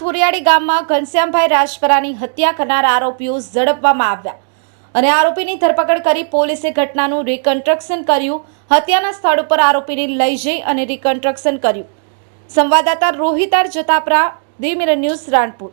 કડિયાળી ગામમાં ઘનશ્યામભાઈ રાજપરાની હત્યા કરનાર આરોપીઓ ઝડપવામાં આવ્યા અને આરોપીની ધરપકડ કરી પોલીસે ઘટનાનું રિકન્સ્ટ્રક્શન કર્યું. હત્યાના સ્થળ ઉપર આરોપીને લઈ જઈ અને રિકન્સ્ટ્રક્શન કર્યું. સંવાદદાતા રોહિતાર જતાપરા ધી ન્યૂઝ રાણપુર.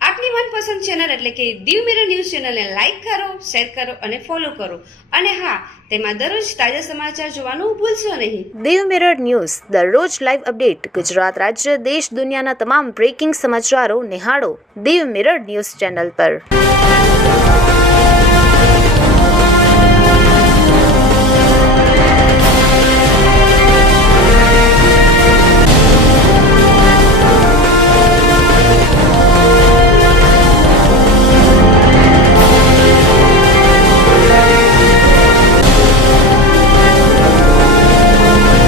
આપની મનપસંદ ચેનલ એટલે કે દીવ મિરર ન્યૂઝ ચેનલને લાઇક કરો શેર કરો અને ફોલો કરો. અને હા, તેમાં દરરોજ તાજા સમાચાર જોવાનું ભૂલશો નહીં. દીવ મિરર ન્યૂઝ દરરોજ લાઈવ અપડેટ ગુજરાત રાજ્ય, દેશ, દુનિયાના તમામ બ્રેકિંગ સમાચારો નિહાળો દીવ મિરર ન્યૂઝ ચેનલ પર.